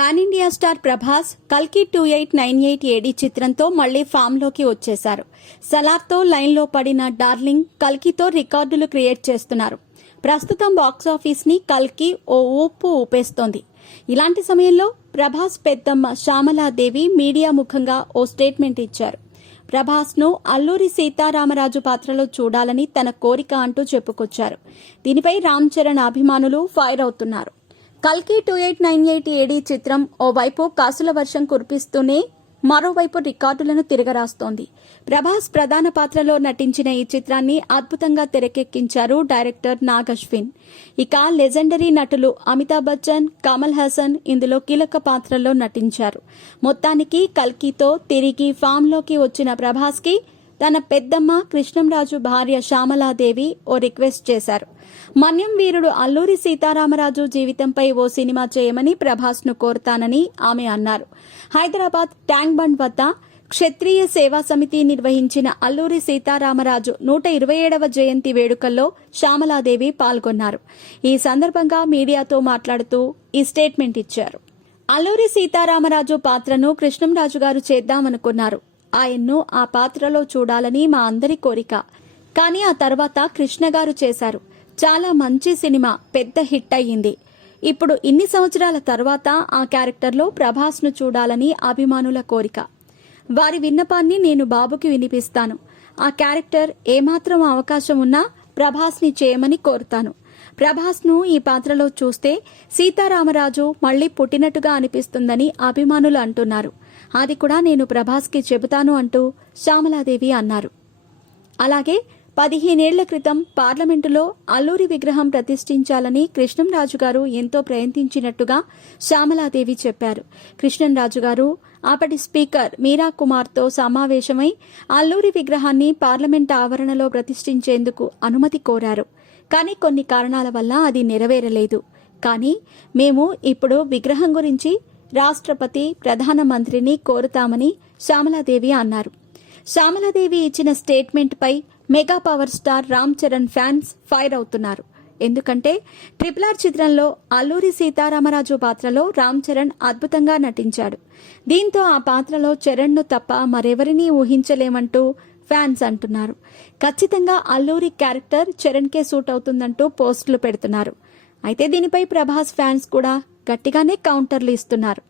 Pan India star Prabhas కల్కి 2898 ఏడీ చిత్రంతో మళ్లీ ఫామ్ లోకి వచ్చేశారు. సలార్తో లైన్లో పడిన డార్లింగ్ కల్కితో రికార్డులు క్రియేట్ చేస్తున్నారు. ప్రస్తుతం బాక్సాఫీస్ ని కల్కి ఓ ఊపు ఊపేస్తోంది. ఇలాంటి సమయంలో ప్రభాస్ పెద్దమ్మ శ్యామలాదేవి మీడియా ముఖంగా ఓ స్టేట్మెంట్ ఇచ్చారు. ప్రభాస్ ను అల్లూరి సీతారామరాజు పాత్రలో చూడాలని తన కోరిక అంటూ చెప్పుకొచ్చారు. దీనిపై రామ్ చరణ్ అభిమానులు ఫైర్ అవుతున్నారు. కల్కి 2898 ఏడీ చిత్రం ఓవైపు కాసుల వర్షం కురిపిస్తూనే మరోవైపు రికార్డులను తిరగరాస్తోంది. ప్రభాస్ ప్రధాన పాత్రలో నటించిన ఈ చిత్రాన్ని అద్భుతంగా తెరకెక్కించారు డైరెక్టర్ నాగ్ అశ్విన్. ఇక లెజెండరీ నటులు అమితాబ్ బచ్చన్, కమల్ హాసన్ ఇందులో కీలక పాత్రల్లో నటించారు. మొత్తానికి కల్కితో తిరిగి ఫామ్లోకి వచ్చిన ప్రభాస్ కి తన పెద్దమ్మ కృష్ణంరాజు భార్య శ్యామలాదేవి ఓ రిక్వెస్ట్ చేశారు. మన్యం వీరుడు అల్లూరి సీతారామరాజు జీవితంపై ఓ సినిమా చేయమని ప్రభాస్ ను కోరుతానని ఆమె అన్నారు. హైదరాబాద్ ట్యాంక్ బండ్ వద్ద క్షత్రియ సేవా సమితి నిర్వహించిన అల్లూరి సీతారామరాజు 127వ జయంతి వేడుకల్లో శ్యామలాదేవి పాల్గొన్నారు. ఈ సందర్భంగా మీడియాతో మాట్లాడుతూ ఈ స్టేట్మెంట్ ఇచ్చారు. అల్లూరి సీతారామరాజు పాత్రను కృష్ణంరాజు గారు చేద్దామనుకున్నారు. ఆయన్ను ఆ పాత్రలో చూడాలని మా అందరి కోరిక. కానీ ఆ తర్వాత కృష్ణ గారు చేశారు. చాలా మంచి సినిమా, పెద్ద హిట్ అయ్యింది. ఇప్పుడు ఇన్ని సంవత్సరాల తర్వాత ఆ క్యారెక్టర్లో ప్రభాస్ ను చూడాలని అభిమానుల కోరిక. వారి విన్నపాన్ని నేను బాబుకి వినిపిస్తాను. ఆ క్యారెక్టర్ ఏమాత్రం అవకాశం ఉన్నా ప్రభాస్ ని చేయమని కోరుతాను. ప్రభాస్ ను ఈ పాత్రలో చూస్తే సీతారామరాజు మళ్లీ పుట్టినట్టుగా అనిపిస్తుందని అభిమానులు అంటున్నారు. అది కూడా నేను ప్రభాస్ కి చెబుతాను అంటూ శ్యామలాదేవి అన్నారు. అలాగే 15 ఏళ్ల క్రితం పార్లమెంటులో అల్లూరి విగ్రహం ప్రతిష్ఠించాలని కృష్ణంరాజు గారు ఎంతో ప్రయత్నించినట్టుగా శ్యామలాదేవి చెప్పారు. కృష్ణంరాజు గారు అప్పటి స్పీకర్ మీరా కుమార్తో సమావేశమై అల్లూరి విగ్రహాన్ని పార్లమెంట్ ఆవరణలో ప్రతిష్ఠించేందుకు అనుమతి కోరారు. కానీ కొన్ని కారణాల వల్ల అది నెరవేరలేదు. కానీ మేము ఇప్పుడు విగ్రహం గురించి రాష్ట్రపతి, ప్రధానమంత్రిని కోరుతామని శ్యామలాదేవి అన్నారు. శ్యామలాదేవి ఇచ్చిన స్టేట్మెంట్ పై mega power star Ram Charan fans fire అవుతున్నారు. ఎందుకంటే RRR చిత్రంలో అల్లూరి సీతారామరాజు పాత్రలో రామ్ చరణ్ అద్భుతంగా నటించాడు. దీంతో ఆ పాత్రలో చరణ్ ను తప్ప మరెవరినీ ఊహించలేమంటూ ఫ్యాన్స్ అంటున్నారు. ఖచ్చితంగా అల్లూరి క్యారెక్టర్ చరణ్ కే సూట్ అవుతుందంటూ పోస్టులు పెడుతున్నారు. అయితే దీనిపై ప్రభాస్ ఫ్యాన్స్ కూడా గట్టిగానే కౌంటర్లు ఇస్తున్నారు.